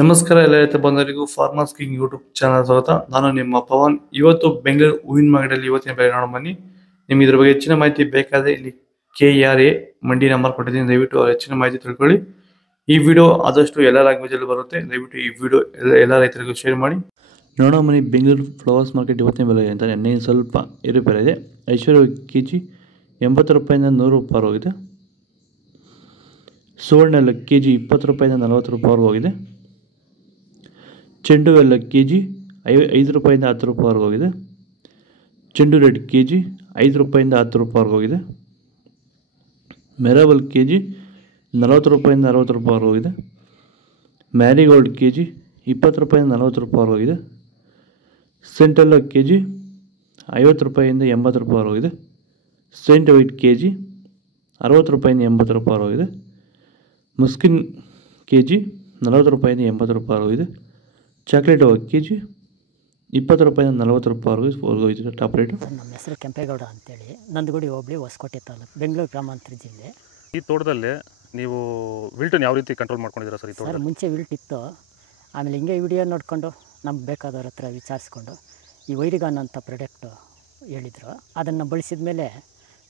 ನಮಸ್ಕಾರ ಎಲ್ಲ ರೈತ ಬಂಧುಗಳಿಗೂ ಫಾರ್ಮರ್ಸ್ ಕಿಂಗ್ ಯೂಟ್ಯೂಬ್ ಚಾನಲ್ ಸ್ವಾಗತ. ನಾನು ನಿಮ್ಮ ಪವನ್. ಇವತ್ತು ಬೆಂಗಳೂರು ಹೂವಿನ ಮಾರ್ಕೆಟಲ್ಲಿ ಇವತ್ತಿನ ಬೆಲೆ ನೋಡೋಣ ಬನ್ನಿ. ನಿಮ್ಗೆ ಇದ್ರ ಬಗ್ಗೆ ಹೆಚ್ಚಿನ ಮಾಹಿತಿ ಬೇಕಾದರೆ ಇಲ್ಲಿ KRA ಮಂಡಿ ನಂಬರ್ ಕೊಟ್ಟಿದ್ದೀನಿ, ದಯವಿಟ್ಟು ಹೆಚ್ಚಿನ ಮಾಹಿತಿ ತಿಳ್ಕೊಳ್ಳಿ. ಈ ವಿಡಿಯೋ ಆದಷ್ಟು ಎಲ್ಲ ಲ್ಯಾಂಗ್ವೇಜ್ ಅಲ್ಲಿ ಬರುತ್ತೆ, ದಯವಿಟ್ಟು ಈ ವಿಡಿಯೋ ಎಲ್ಲ ರೈತರಿಗೂ ಶೇರ್ ಮಾಡಿ. ನೋಡೋಣ ಬನ್ನಿ, ಬೆಂಗಳೂರು ಫ್ಲವರ್ಸ್ ಮಾರ್ಕೆಟ್ ಇವತ್ತಿನ ಬೆಲೆ ಅಂತ ಎಣ್ಣೆ ಸ್ವಲ್ಪ ಏರುಪೇರು ಇದೆ. ಐಶ್ವರ್ಯ KG 80 ರೂಪಾಯಿಂದ 100 ರೂಪಾಯಿ ಹೋಗಿದೆ. ಸುವರ್ಣ ಎಲ್ಲ KG 20 ರೂಪಾಯಿಂದ 40 ರೂಪಾಯಿ ಹೋಗಿದೆ. ಚೆಂಡು ಎಲ್ಲ KG 5 ರೂಪಾಯಿಂದ 10 ರೂಪಾಯಿ ಹೋಗಿದೆ. ಚೆಂಡು ರೆಡ್ KG 5 ರೂಪಾಯಿಂದ 10 ರೂಪಾಯಿ ಹೋಗಿದೆ. ಮೆರಾಬಲ್ KG 40 ರೂಪಾಯಿಂದ 60 ರೂಪಾಯಿ ಹೋಗಿದೆ. ಮ್ಯಾರಿಗೋಲ್ಡ್ KG 20 ರೂಪಾಯಿಂದ 40 ರೂಪಾಯಿ ಹೋಗಿದೆ. ಸೆಂಟೆಲ್ಲ KG 50 ರೂಪಾಯಿಂದ 80 ರೂಪಾಯಿ ಹೋಗಿದೆ. ಸೆಂಟ್ ವೈಟ್ KG 60 ರೂಪಾಯಿಂದ 80 ರೂಪಾಯಿ ಹೋಗಿದೆ. ಮುಸ್ಕಿನ್ KG 40 ರೂಪಾಯಿಂದ 80 ರೂಪಾಯಿ ಹೋಗಿದೆ. ಚಾಕ್ಲೇಟ್ KG 20 ರೂಪಾಯಿಂದ 40 ರೂಪಾಯಿ ಹೋಗಿದೆ ಟಾಪ್ ರೇಟು. ನಮ್ಮ ಹೆಸರು ಕೆಂಪೇಗೌಡ ಅಂತೇಳಿ, ನಂದಗುಡಿ ಹೋಬಳಿ ಹೊಸಕೋಟೆ ತಾಲೂಕು, ಬೆಂಗಳೂರು ಗ್ರಾಮಾಂತರ ಜಿಲ್ಲೆ. ಈ ತೋಟದಲ್ಲಿ ನೀವು ವಿಲ್ಟನ್ನು ಯಾವ ರೀತಿ ಕಂಟ್ರೋಲ್ ಮಾಡ್ಕೊಂಡಿದ್ದೀರಾ ಸರ್? ಈ ತೋಟ ಮುಂಚೆ ವಿಲ್ಟ್ ಇತ್ತು, ಆಮೇಲೆ ಹಿಂಗೆ ವಿಡಿಯೋ ನೋಡಿಕೊಂಡು ನಮ್ಗೆ ಬೇಕಾದವ್ರ ಹತ್ರ ವಿಚಾರಿಸ್ಕೊಂಡು ಈ ವೈರಿಗಾನ್ ಅಂತ ಪ್ರಾಡಕ್ಟು ಹೇಳಿದರು, ಅದನ್ನು ಬಳಸಿದ ಮೇಲೆ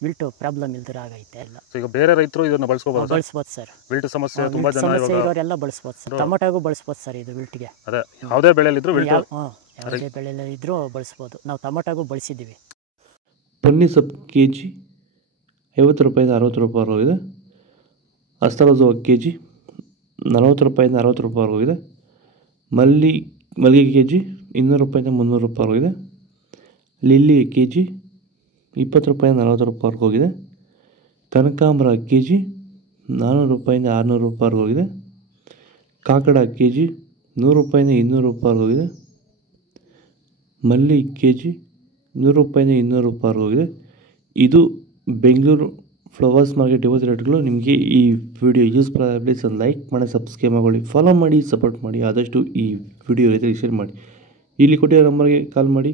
ವಿಲ್ಟು ಪ್ರಾಬ್ಲಮ್ ಇಲ್ದಿರ ಆಗೈತೆ. ಎಲ್ಲ ಈಗ ಬೇರೆ ರೈತರು ಇದನ್ನು ಬಳಸ್ಬೋದು ಸರ್. ವಿಲ್ಟ್ ಸಮಸ್ಯೆ ತುಂಬ ಜನ ಇರೋರೆಲ್ಲ ಬಳಸ್ಬೋದು ಸರ್. ಟೊಮೊಟೊಗೂ ಬಳಸ್ಬೋದು ಸರ್ ಇದು ವಿಲ್ಟ್ಗೆ. ಅದೇ ಯಾವುದೇ ಬೆಳೆಯಲ್ಲಿದ್ದರೂ ಯಾವುದೇ ಬೆಳೆಯಲ್ಲಿ ಇದ್ದರೂ ಬಳಸ್ಬೋದು. ನಾವು ಟೊಮೊಟೊಗೂ ಬಳಸಿದ್ದೀವಿ. ಪನ್ನಿ ಸೊಪ್ಪು KG 50 ರೂಪಾಯಿಂದ 60 ರೂಪಾಯಿ ಹೋಗಿದೆ. ಅಸ್ತರೋಜು KG 40 ರೂಪಾಯಿಂದ 60 ರೂಪಾಯಿ ಹೋಗಿದೆ. ಮಲ್ಲಿಗೆ KG 200 ರೂಪಾಯಿಂದ 300 ರೂಪಾಯಿ ಹೋಗಿದೆ. ಲಿಲ್ಲಿ KG 20 ರೂಪಾಯಿಂದ 40 ರೂಪಾಯಿ ಹೋಗಿದೆ. ಕನಕಾಂಬರ KG 400 ರೂಪಾಯಿಂದ 600 ರೂಪಾಯಿ ಹೋಗಿದೆ. ಕಾಕಡ KG 100 ರೂಪಾಯಿಂದ 200 ರೂಪಾಯಿ ಹೋಗಿದೆ. ಮಲ್ಲಿ KG 100 ರೂಪಾಯಿಂದ 200 ರೂಪಾಯಿ ಹೋಗಿದೆ. ಇದು ಬೆಂಗಳೂರು ಫ್ಲವರ್ಸ್ ಮಾರ್ಕೆಟ್ ಇವತ್ತು ರೇಟ್ಗಳು. ನಿಮಗೆ ಈ ವಿಡಿಯೋ ಯೂಸ್ಫುಲ್ ಆಗಿ ಪ್ಲೀಸ್ ಲೈಕ್ ಮಾಡಿ, ಸಬ್ಸ್ಕ್ರೈಬ್ ಮಾಡಿ, ಫಾಲೋ ಮಾಡಿ, ಸಪೋರ್ಟ್ ಮಾಡಿ. ಆದಷ್ಟು ಈ ವಿಡಿಯೋ ರೈತರಿಗೆ ಶೇರ್ ಮಾಡಿ. ಇಲ್ಲಿ ಕೊಟ್ಟಿರೋ ನಂಬರ್ಗೆ ಕಾಲ್ ಮಾಡಿ,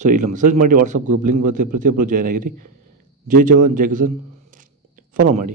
ಸೊ ಇಲ್ಲ ಮೆಸೇಜ್ ಮಾಡಿ. ವಾಟ್ಸಪ್ ಗ್ರೂಪ್ ಲಿಂಕ್ ಬರುತ್ತೆ, ಪ್ರತಿಯೊಬ್ಬರು ಜಾಯ್ನ್ ಆಗಿರಿ. ಜೈ ಜವಾನ್ ಜೈ ಕಿಸಾನ್, ಫಾಲೋ ಮಾಡಿ.